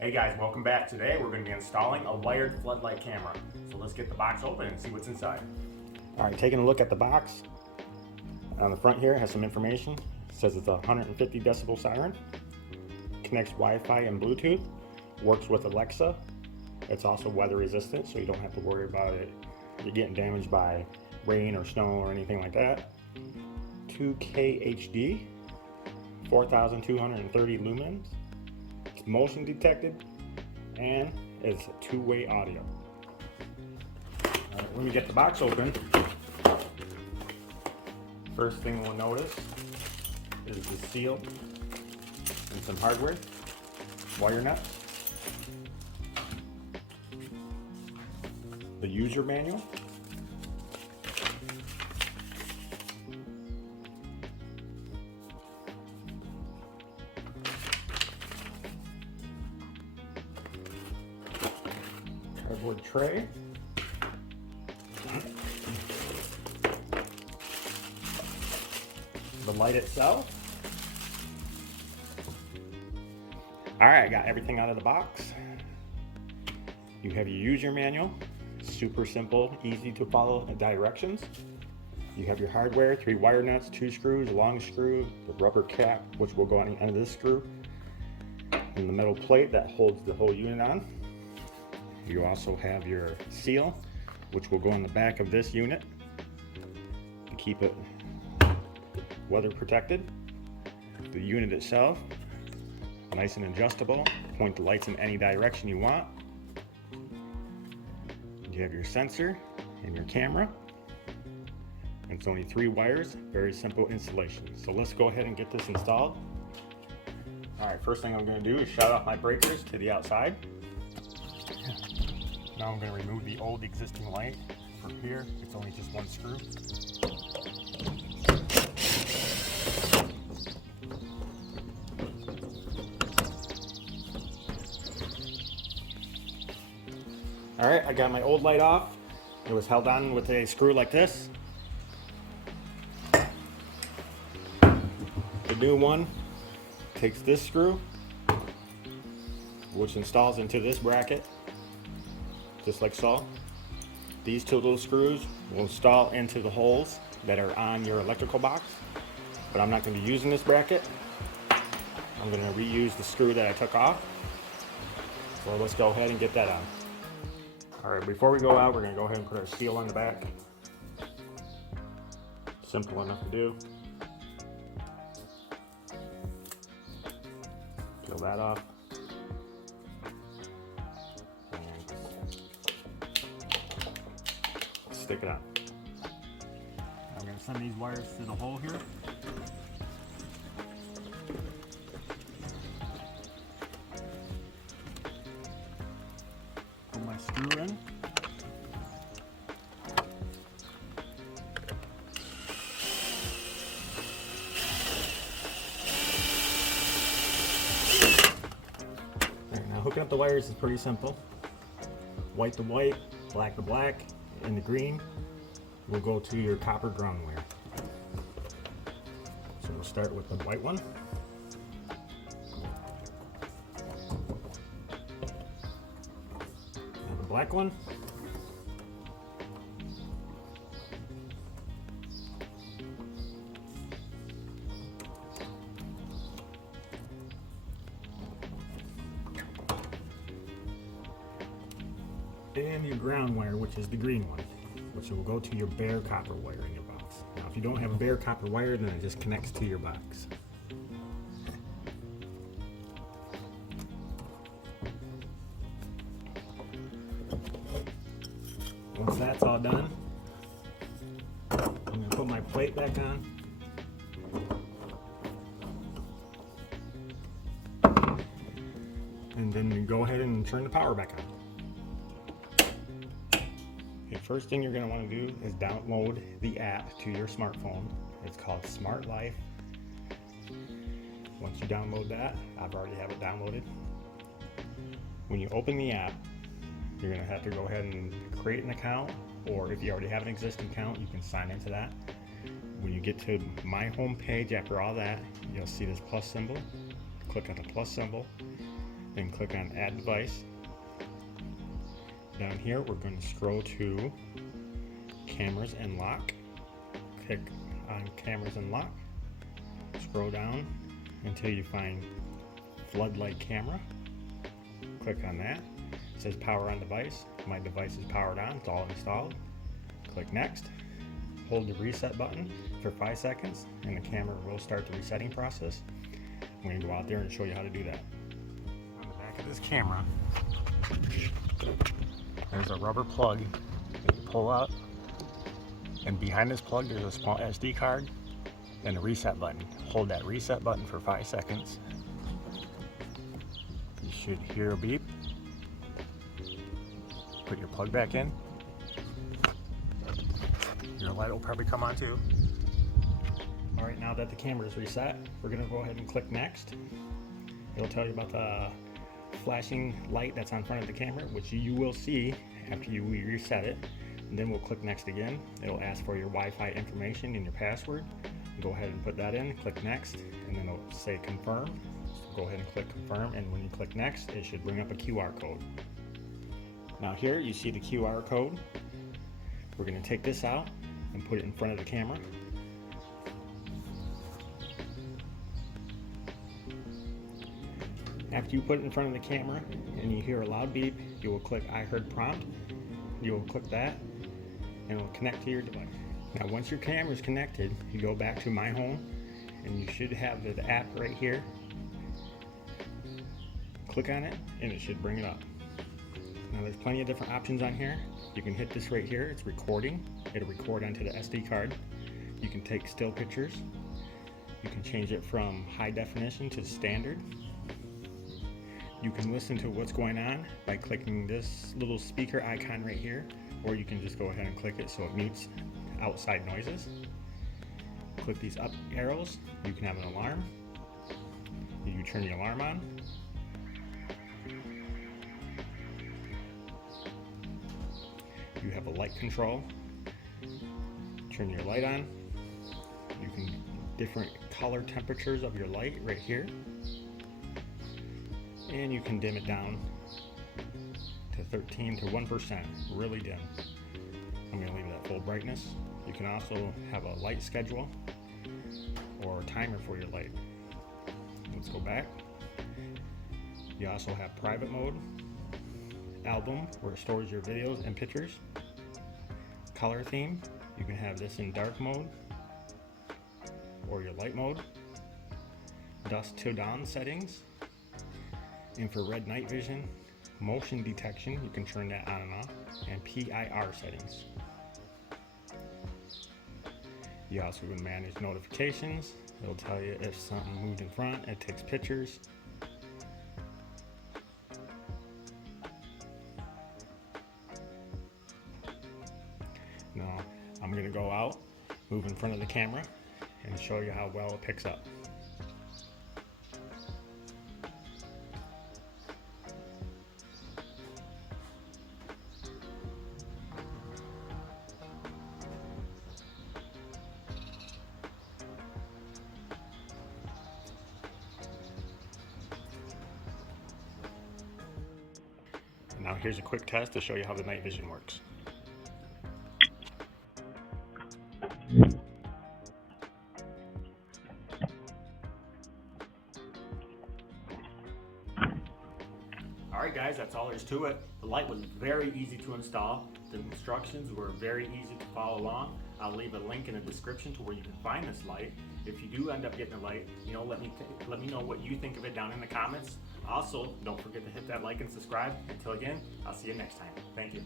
Hey guys, welcome back. Today we're going to be installing a wired floodlight camera. So let's get the box open and see what's inside. Alright, taking a look at the box. On the front here it has some information. It says it's a 150 decibel siren. Connects Wi-Fi and Bluetooth. Works with Alexa. It's also weather resistant, so you don't have to worry about it getting damaged by rain or snow or anything like that. 2K HD, 4,230 lumens. It's motion detected and it's two-way audio. When we get the box open, first thing we'll notice is the seal and some hardware, wire nuts, the user manual, cardboard tray, the light itself. Alright, I got everything out of the box. You have your user manual, super simple, easy to follow directions. You have your hardware, 3 wire nuts, 2 screws, a long screw, the rubber cap, which will go on the end of this screw, and the metal plate that holds the whole unit on. You also have your seal, which will go on the back of this unit to keep it weather protected. The unit itself, nice and adjustable, point the lights in any direction you want. You have your sensor and your camera. It's only 3 wires, very simple installation. So let's go ahead and get this installed. Alright, first thing I'm going to do is shut off my breakers to the outside. Now I'm going to remove the old existing light. For here, it's only just 1 screw. Alright, I got my old light off. It was held on with a screw like this. The new one takes this screw, which installs into this bracket, just like so. These 2 little screws will install into the holes that are on your electrical box, but I'm not going to be using this bracket. I'm going to reuse the screw that I took off. So let's go ahead and get that on. Alright, before we go out, we're going to go ahead and put our seal on the back. Simple enough to do. Peel that off. And stick it on. I'm going to send these wires through the hole here. Put my screw in. Now hooking up the wires is pretty simple. White to white, black to black, and the green will go to your copper ground wire. So we'll start with the white one. Now the black one. And your ground wire, which is the green one, which will go to your bare copper wire in your box. Now if you don't have a bare copper wire, then it just connects to your box. Once that's all done, I'm going to put my plate back on. And then go ahead and turn the power back on. The first thing you're going to want to do is download the app to your smartphone. It's called Smart Life. Once you download that, I've already have it downloaded. When you open the app, you're going to have to go ahead and create an account, or if you already have an existing account, you can sign into that. When you get to my home page, after all that, you'll see this plus symbol. Click on the plus symbol. Then click on Add Device. Down here, we're going to scroll to Cameras and Lock. Click on Cameras and Lock. Scroll down until you find Floodlight Camera. Click on that. It says Power on Device. My device is powered on. It's all installed. Click Next. Hold the reset button for 5 seconds and the camera will start the resetting process. I'm going to go out there and show you how to do that. On the back of this camera, there's a rubber plug that you pull out, and behind this plug there's a small SD card and a reset button. Hold that reset button for 5 seconds. You should hear a beep. Put your plug back in. Your light will probably come on too. Alright, now that the camera is reset, we're going to go ahead and click Next. It'll tell you about the flashing light that's on front of the camera, which you will see after you reset it. And then we'll click Next again. It'll ask for your Wi-Fi information and your password. Go ahead and put that in, click Next, and then it'll say Confirm. So go ahead and click Confirm, and when you click Next, it should bring up a QR code. Now here you see the QR code. We're going to take this out and put it in front of the camera. After you put it in front of the camera and you hear a loud beep, you will click I heard prompt. You will click that and it will connect to your device. Now once your camera is connected, you go back to My Home and you should have the app right here. Click on it and it should bring it up. Now there's plenty of different options on here. You can hit this right here, it's recording. It'll record onto the SD card. You can take still pictures. You can change it from high definition to standard. You can listen to what's going on by clicking this little speaker icon right here, or you can just go ahead and click it so it mutes outside noises. Click these up arrows, you can have an alarm. You turn the alarm on. You have a light control. Turn your light on. You can different color temperatures of your light right here. And you can dim it down to 13 to 1%, really dim. I'm going to leave it at full brightness. You can also have a light schedule or a timer for your light. Let's go back. You also have private mode, album where it stores your videos and pictures, color theme. You can have this in dark mode or your light mode, dusk to dawn settings, infrared night vision, motion detection, you can turn that on and off, and PIR settings. You also can manage notifications. It'll tell you if something moved in front, it takes pictures. Now I'm going to go out, move in front of the camera, and show you how well it picks up. Now here's a quick test to show you how the night vision works. Alright guys, that's all there is to it. The light was very easy to install. The instructions were very easy to follow along. I'll leave a link in the description to where you can find this light. If you do end up getting a light, let me know what you think of it down in the comments. Also, don't forget to hit that like and subscribe. Until again, I'll see you next time. Thank you.